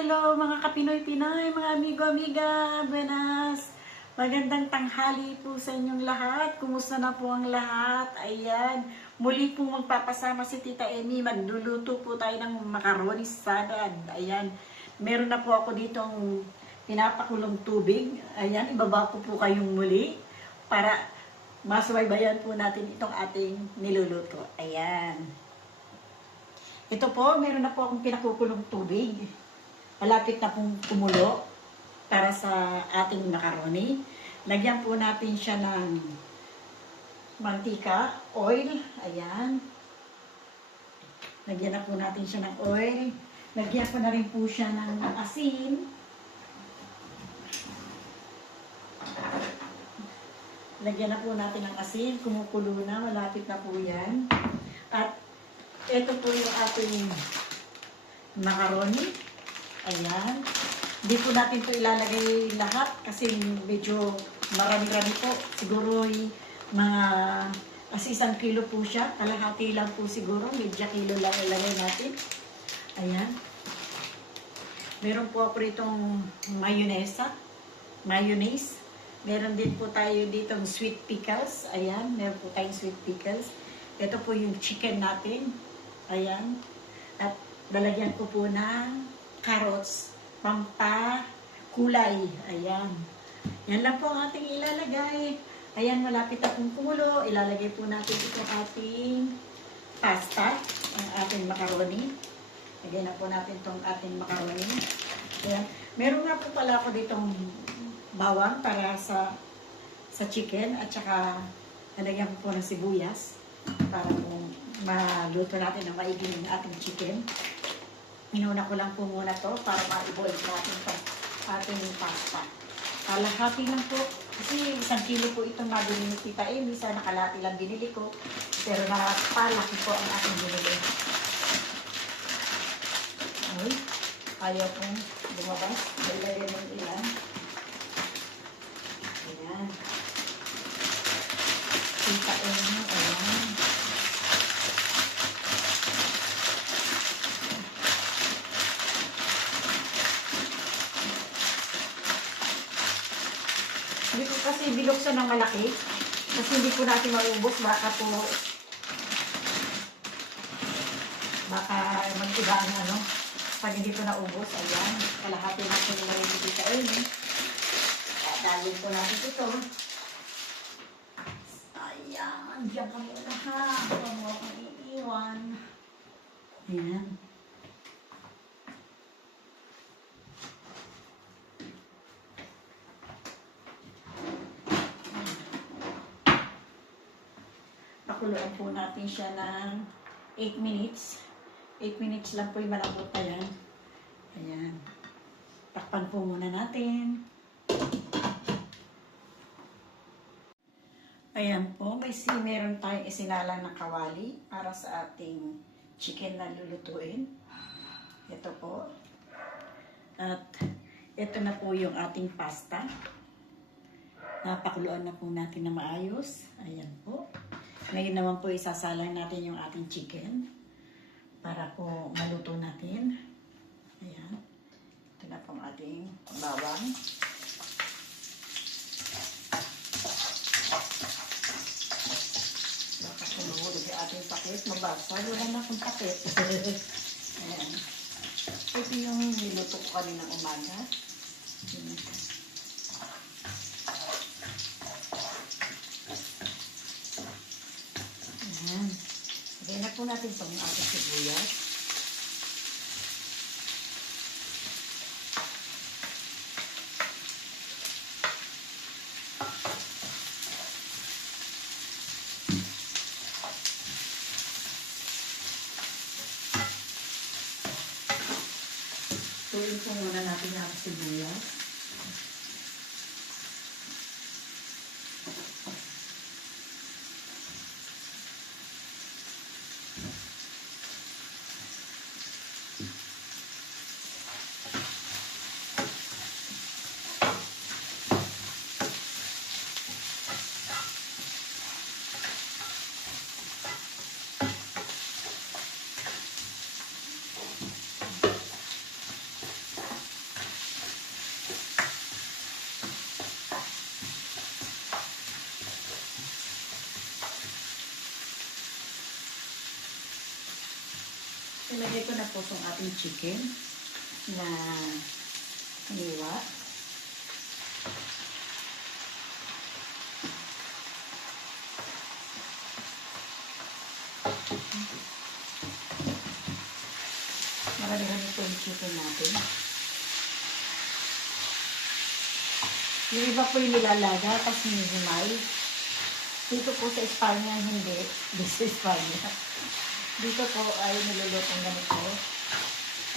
hello mga kapinoy-pinoy, mga amigo-amiga, buenas. Magandang tanghali po sa inyong lahat. Kumusta na po ang lahat? Ayan, muli po magpapasama si Tita Emi. Magluluto po tayo ng macaroni salad. Ayan, meron na po ako ditong pinapakulong tubig. Ayan, ibaba ko po kayong muli para masubaybayan po natin itong ating niluluto. Ayan. Ito po, meron na po akong pinakukulong tubig. Malapit na pong kumulo para sa ating macaroni. Lagyan po natin siya ng mantika, oil. Ayan. Lagyan na po natin siya ng oil. Lagyan ko na rin po siya ng asin. Lagyan na po natin ng asin. Kumukulo na. Malapit na po yan. At ito po yung ating macaroni. Ayan. Hindi po natin ito ilalagay lahat kasi medyo marami-rami po. Siguro mga 1 kilo po siya. Kalahati lang po siguro. Medya kilo lang ilagay natin. Ayan. Meron po ako ditong mayonnaise. Meron din po tayo ditong sweet pickles. Ayan. Meron po tayong sweet pickles. Ito po yung chicken natin. Ayan. At lalagyan ko po ng carrots, pampakulay. Ayan. Yan lang po ang ating ilalagay. Ayan, malapit na pong kumulo. Ilalagay po natin itong ating pasta, ang ating macaroni. Lagyan na po natin itong ating macaroni. Ayan. Meron nga po pala ako ditong bawang para sa chicken at saka nalagyan ko po ng sibuyas para po maluto natin ng maigi ng ating chicken. Inuna ko lang po muna to para ma-boil natin itong ating pasta. Kalahati lang po. Kasi 1 kilo po itong nabili ni Tita Emi. Sana kalahati lang binili ko. Pero napalaki po ang ating binili. Ay, ayaw kong bumabas. Dalagyan ng ilan. Ayan. Tita Emi, ayan. Hindi ko kasi biluksan ng malaki. Kasi hindi po natin maubos. Baka mag-iba ang ano. Pag hindi ko naubos, ayan. Kalahati natin nilagay ni Tita Emi. Dalhin po natin ito. Ayan. Diyan ka muna ha. Huwag mo akong iiwan. Ayan. Pakuluan po natin siya ng 8 minutes. 8 minutes lang po yung malambot na yan. Ayan. Takpan po muna natin. Ayan po. Meron tayong isinala na kawali para sa ating chicken na lulutuin. Ito po. At ito na po yung ating pasta. Napakuluan na po natin na maayos. Ayan po. Ngayon naman po isasalang natin yung ating chicken para po maluto natin. Ayan. Ito na po ang ating bawang. Baka kumuhulog yung ating pakit. Mabasag. Wala na akong pakit. Ayan. Ito yung niluto ko kaninang umaga. Ayan. Lagyan na po natin itong ating sibuyas. Tuloy po muna natin ang sibuyas. Ilagay ko na po itong ating chicken na niwa. Maralihan ito yung chicken natin. Yung iba po yung nilalaga, tapos hinihimay. Dito po sa Espanya, hindi. Dito sa Espanya. Dito po ay nilulutong ganito.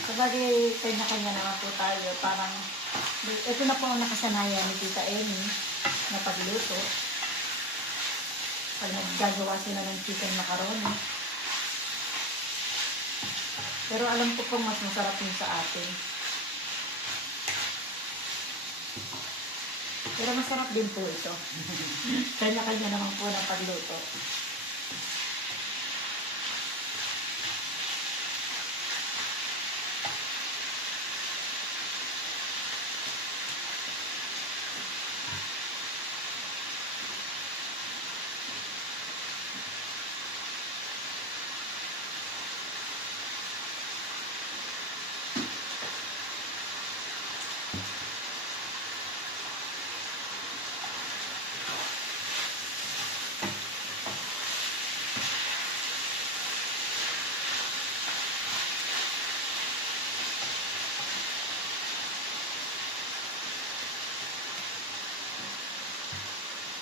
Sabagay, kanya-kanya naman po tayo. Parang, ito na po ang nakasanayan ni Tita Amy na pagluto. Pag naggagawa sila ng chicken macaroni. Pero alam ko po mas masarap yun sa atin. Pero masarap din po ito. Kanya-kanya naman po ng pagluto.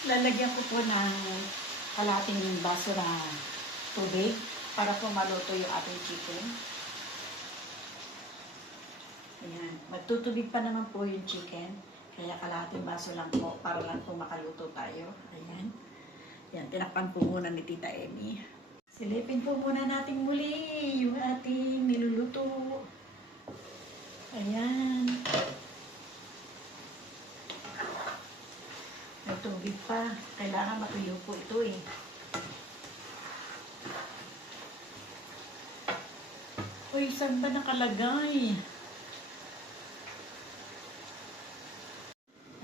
Lalagyan ko po ng kalahating baso na tubig para po maluto yung ating chicken. Ayan. Magtutubig pa naman po yung chicken. Kaya kalahating baso lang po para lang po makaluto tayo. Ayan. Ayan. Tinakpan po muna ni Tita Amy. Silipin po muna natin muli yung ating niluluto. Ayan. May tubig pa. Kailangan matuyo po ito eh. Uy, saan ba nakalagay?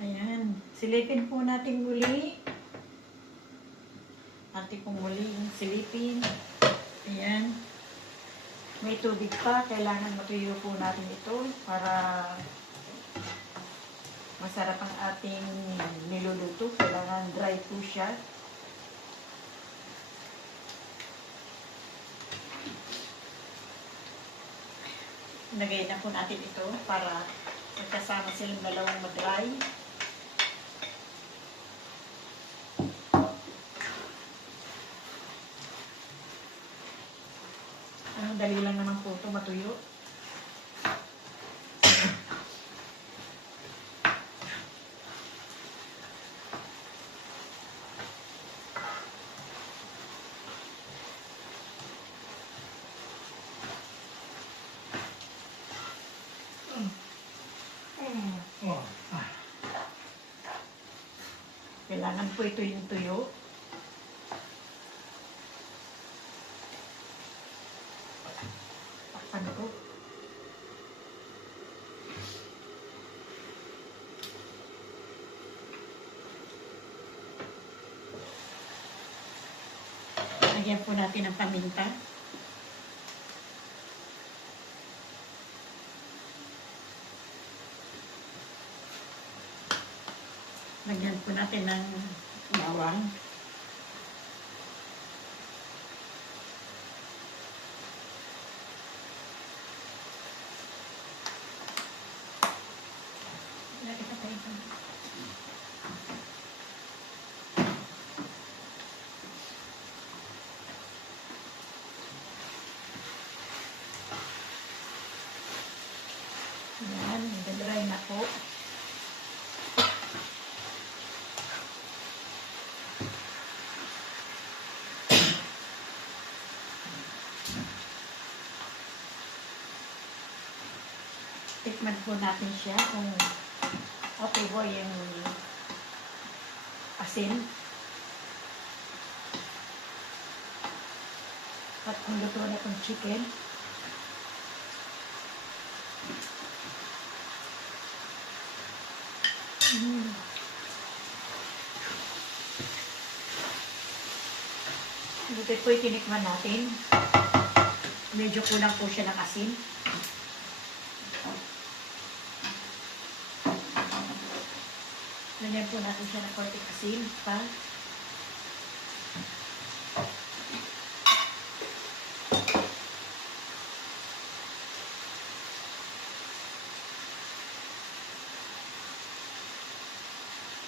Ayan. Silipin po natin muli. Atin po muli yung silipin. Ayan. May tubig pa. Kailangan matuyo po natin ito para masarap ang ating niluluto. Kailangan dry po siya. Lagay na po natin ito para magkasama silang dalawang mag-dry. Dali lang naman po ito matuyo. Kailangan po ito yung tuyo. Takpan ko. Lagyan po natin ang paminta. Lagyan po natin ng bawang. Yan, nag-dry na po. Tikman po natin siya kung okay po yung asin. At kung luto na itong chicken. Ito po yung tinikman natin. medyo kulang po siya ng asin. Lagyan po natin siya ng konting asin pa.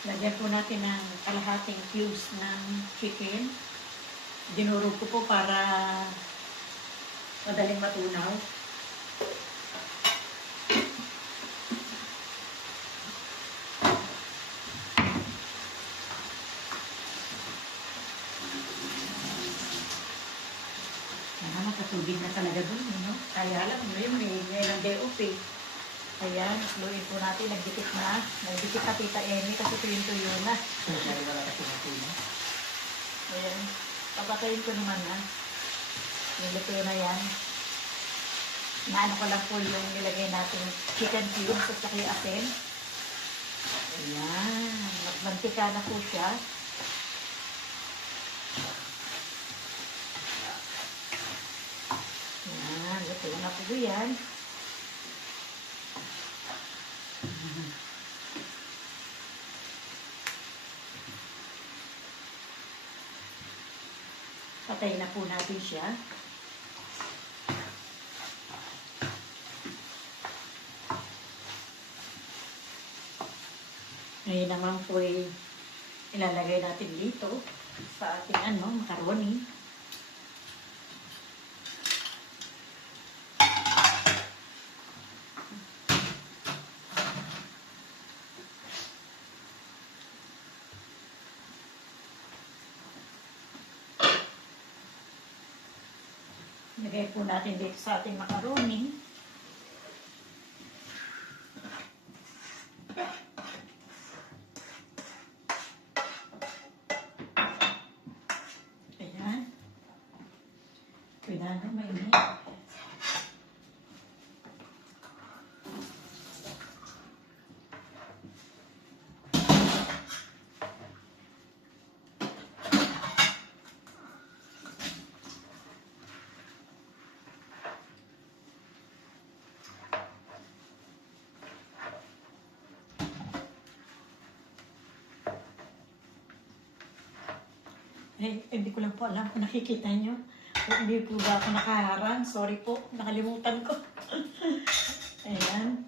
Lagyan po natin ng kalahating cubes ng chicken. Dinurog ko po para madaling matunaw. Tubig na talaga dun, no? Kaya lang, may ng day off eh. Ayan, luin po natin, nagdikit na. Nagdikit na Tita Amy kasi tuyo na. Ayan, papatayin ko naman na. Niluto na yan. Naano ko lang po yung nilagay natin chicken cubes at saka yung asin. Ayan, magmantika na po siya. Luto na po yan. Patay na po natin siya. Ngayon naman po ilalagay natin dito sa ating macaroni. Lagay po natin dito sa ating macaroni. Ayan. Cuidado, mainit. Hindi ko lang po alam kung nakikita nyo. Hindi po ba ako nakaharang? Sorry po, nakalimutan ko. Ayan.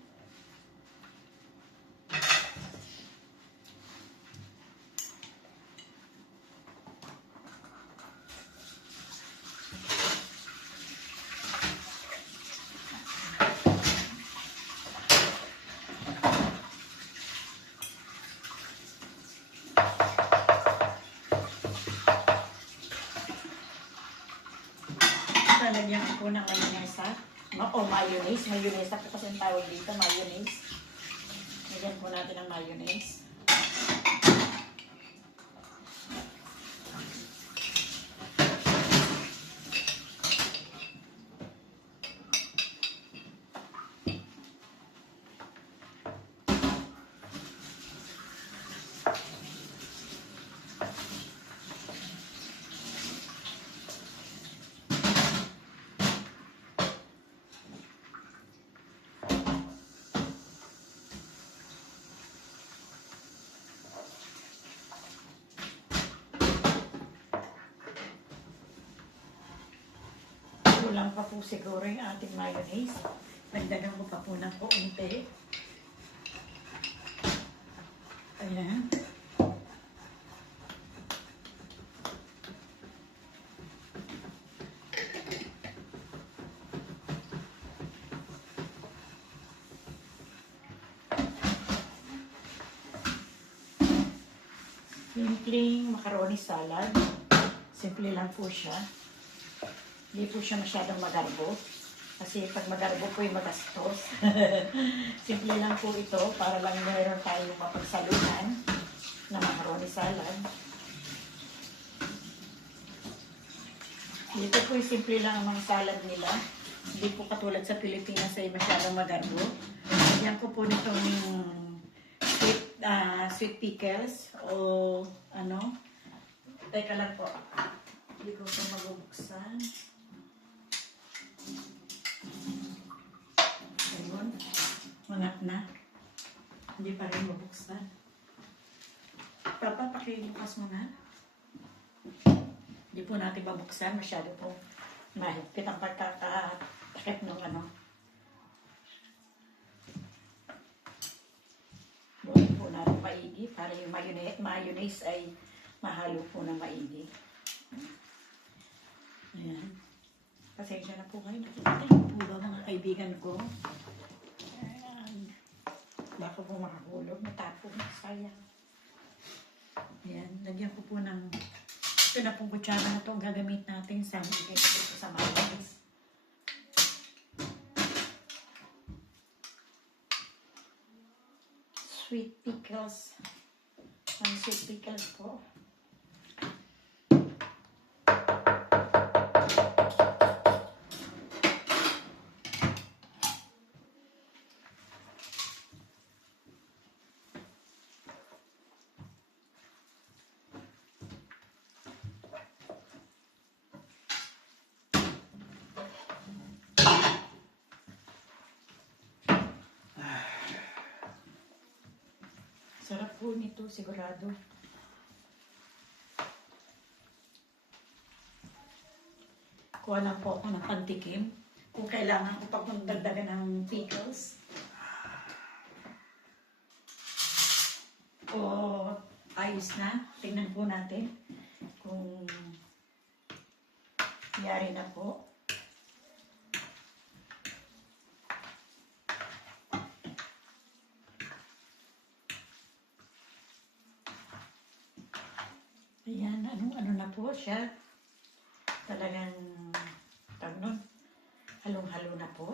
Lalagyan ko ng mayonnaise. Mayonnaise. Mayonnaise ako kasi ang tawag dito, mayonnaise. Lagyan po natin ng mayonnaise. Kulang pa po siguro yung ating mayonnaise. Nagdagan ko pa po ng kaunti. Ayan. Simpleng macaroni salad. Simple lang po siya. Hindi po siya masyadong magarbo. Kasi pag magarbo po yung magastos. Simple lang po ito para lang mayroon tayong mapagsalunan na macaroni salad. Dito po yung simple lang ang mga salad nila. Hindi po katulad sa Pilipinas ay masyadong magarbo. Yan ko po nitong sweet pickles o ano. Teka lang po. Hindi ko ito mabubuksan. Ayun. Mangat na. Hindi pa rin mabuksan. Papa, pakibukas mo na. Hindi po natin mabuksan. Masyado po mahigpit ang pagkakatakip ng ano. Buhay po natin maigi para yung mayonnaise ay mahalo po na maigi. Ayan. Pasensya na po kayo. Nakikita po ba mga kaibigan ko? Ayan. Baka po makahulog. Matapong. Sayang. Ayan. Lagyan ko po ng ito na pong kutsara na ito ang gagamit natin sa dito sa mayonnaise. Sweet pickles. Ang sweet pickles po. Sarap po nito, sigurado. Kuha lang po ako ng pantikim. Kung kailangan ko pa kung dagdagan ng pickles. O ayos na. Tingnan po natin kung yari na po. Ayan, ano na po siya. Talagang, halong-halo na po.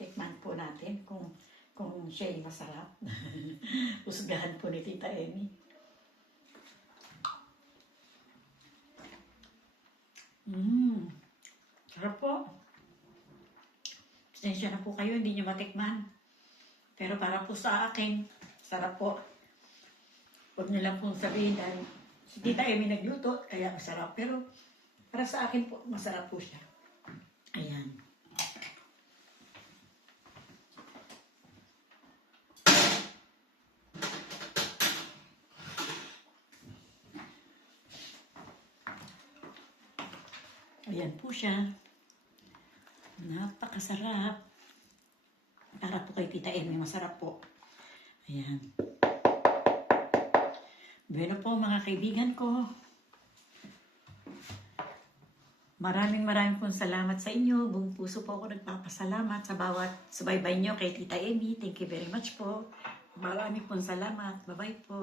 Tikman po natin kung siya'y masarap. Usgahan po ni Tita Emi. Sarap po. Pasensya na po kayo, hindi nyo matikman. Pero para po sa akin, sarap po. Huwag nyo lang pong sabihin dahil si Tita Emi nagluto, kaya masarap. Pero para sa akin po, masarap po siya. Ayan. Ayan po siya. Napakasarap. Para po kay Tita Emi, masarap po. Ayan. Bueno po mga kaibigan ko. Maraming pong salamat sa inyo. Buong puso po ako nagpapasalamat sa bawat subaybay nyo kay Tita Emi. Thank you very much po. Maraming pong salamat. Bye-bye po.